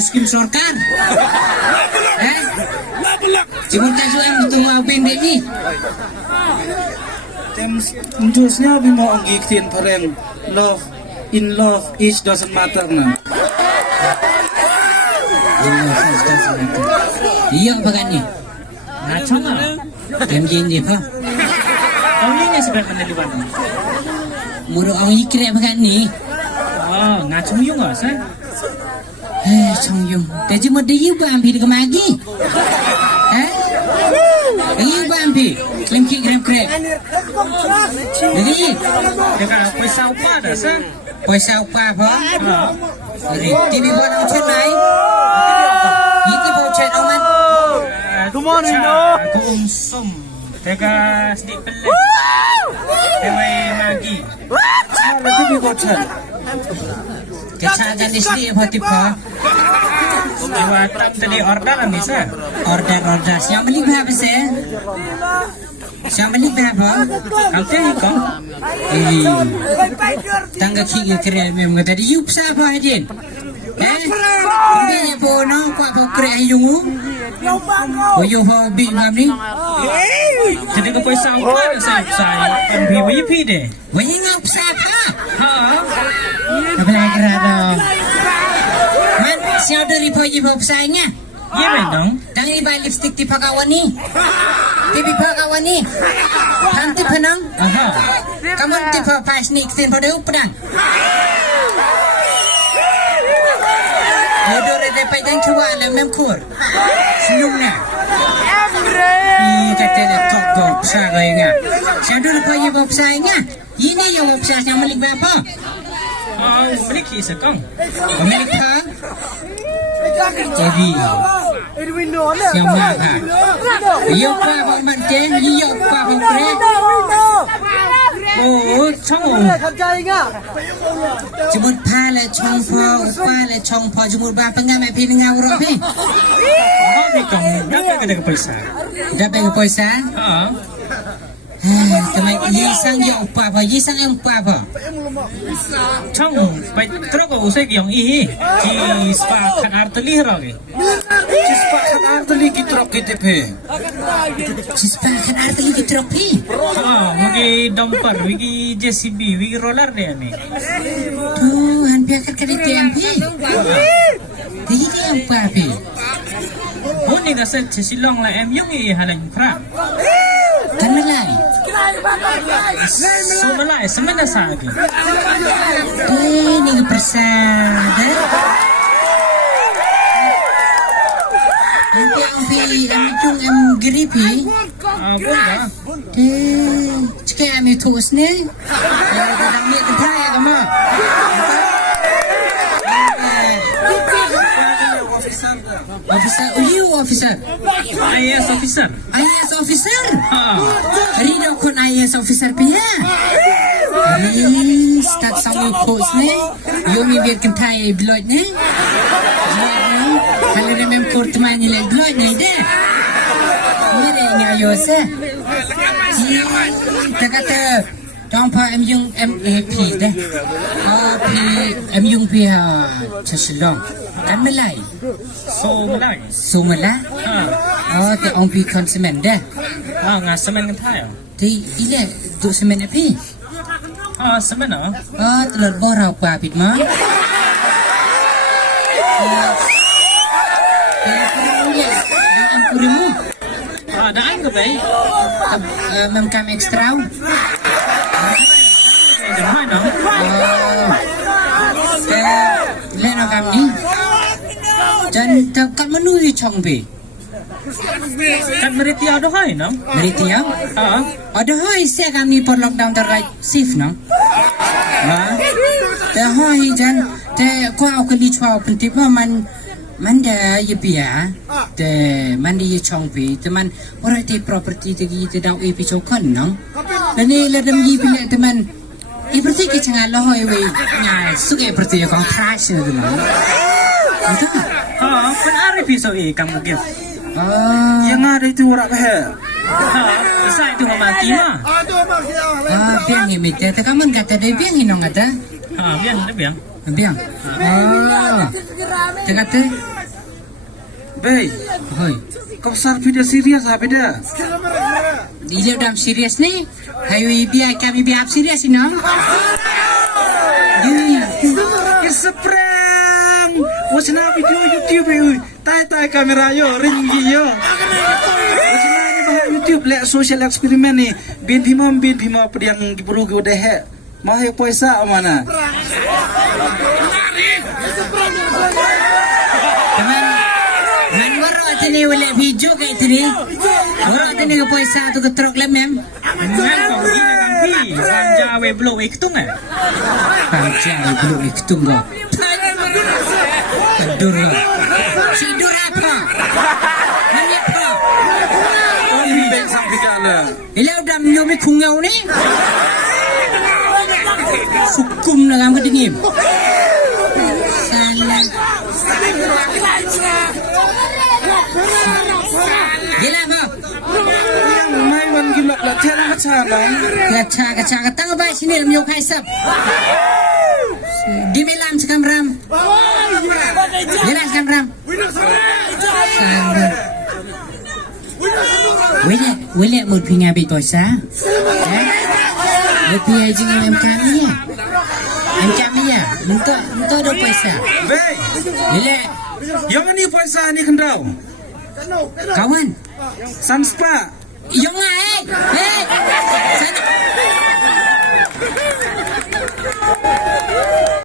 skim sorkar. Cuma kasu em betul mau pendek ni. Tem unjusnya bimo ngiktin pareng love in love is doesn't matter na. Iya bagan ni. Ngacong ah. Tem jinji pa. Kau ni sebenarnya mana di mana? Muru ang ikre bagan ni. Oh, ngacong yung asa? Chong yung. Tapi mau dia bampi di kemagi. Dia bampi. Lemki krep. Jadi, Dekat pesa apa dah sah? पैसा उपा भ अरे टिभी बनाउँछ नाइ यति पाउँछ Nauman Good morning, no. Kusum. Dekat sedikit pelik. Dewi magi. Salah tu bocor. केछाजन इसलिए भति भ Dewa tak tadi order ni sah. order siang beli berapa sih siang beli berapa Kau ni kau. tangga kiri kira memang tadi yup siapa aja Biaya bono kuat pokre ayungu Oyo ho bi ngam ni Jadi kau pesa apa dah sah? Saya MVP deh. Wanya ngap siapa Ha. Apa lagi kerana Man siapa dari poji popsanya Ya betul. Tang iba lipstick ti pakawan ni Tibi pakawan ni Hanti penang Aha. Kamu ti pa pas ni kitin pada updang Bodoh reda pegang cuba le memkur Senyumnya kata laptop bop sagainya Siapa dulu poji popsanya Ini yang popsanya yang milik berapa Oh, beli kisah kau. Pemilik ha Jadi Siapa ha Iyo pa bang ken Iyo pa bang kre Oh, cong. Jumut pa le chong po Upa le chong po Jumut ba penggam e pin ngau ro pe Oh, ni kau. Dapat kita ke pesa. Dapat ke poisa Ha. Tamai yisang yo upa pa Yisang em upa pa Cong. Baik terus kau usai yang ini. Sepakat arteli lagi. Cispakan arteli kitrok kitepe Cispakan arteli kitrok pi Ha, wigi dumper, wigi JCB, wigi roller dia ni. Tuhan biarkan kali tempe Jadi yang upa pi Oh, ni dah set silong lah yung halang kerap. Kan malai Semalai, semana lagi. Ni persada Nanti ang pi Ang chung ang geripi Boleh. Cakap kami terus ni Kadang ni kentaya kama Officer, you officer IAS officer. IAS officer Ha. Rino kun IAS officer pia Start sama coach ni You mi biar kentaya blood ni Kalau dia memang kurteman ni lagi blood ni dah Ni dia ingat you sah Kita kata Jangan pa em yung MAP dah P em yung pihak Casilong Kan Malay So Malay. Sumala Ha. Ti ong pi konsumen dah Ha, ngah semen kentai. Ti ile duk semen api Ha, semana. Telur borau pa pit ma Kurimu Ha, dah anggap baik. Mem kam ekstra Dah mana? Leno kam ni Dan kat menu ni chong pi Kan meriti ada hai nam. Beriti yang Ha. Ada hai saya kami per lockdown terkait shift no. Te hai jan te ko au kali chwa pentip man da ye bia te man di chong pi te man ora ti property te gi te dau e pi chokon no. Dan ni la dam yi pi le te man I berarti ke jangan lo hai we nya suke berarti ko crash no. Itu Ha, pun ada pisau kamu gil. Yang ada itu orang kaya. Ha, bisa itu mati mah. biang ni mite te kaman kata de biang hinong ada. Ha, biang, biang. Biang. Cakap tu. Bay, Hoi. kau besar video serius apa dah? Dia dalam serius ni. Hayu biar kami biar serius ni, no? It's a prank. What's na video YouTube eh? Tai kamera yo, ringgi yo. What's na ni bah YouTube le social experiment ni. Bin bima pediang giburu go deh. Mah yo paisa mana? Teman, man warok tini wala video kay tini. Warok tini ke poisa tu ke truk lem mem. Ngan kau ini dengan pi, Jawa belum iktung eh. Panjang belum ikut go. Tidur. Tidur apa? Mana apa? Oh ni beng sang kala. Ila udah menyomi kungau ni. Sukum na kamu dingin. Salah. Gila apa? Yang mai wan gila la thela kacana. Kaca katang apa sini lam yok haisap. Di melam sekam ram. Jelas kan ram? Wile mud pinga bi poisa. Lebih aja dengan kami ya. Kami ya. Untuk ada poisa. Bay, Wile yang ni paisa ni kendau. kawan. Sanspa. Yang eh. Sana.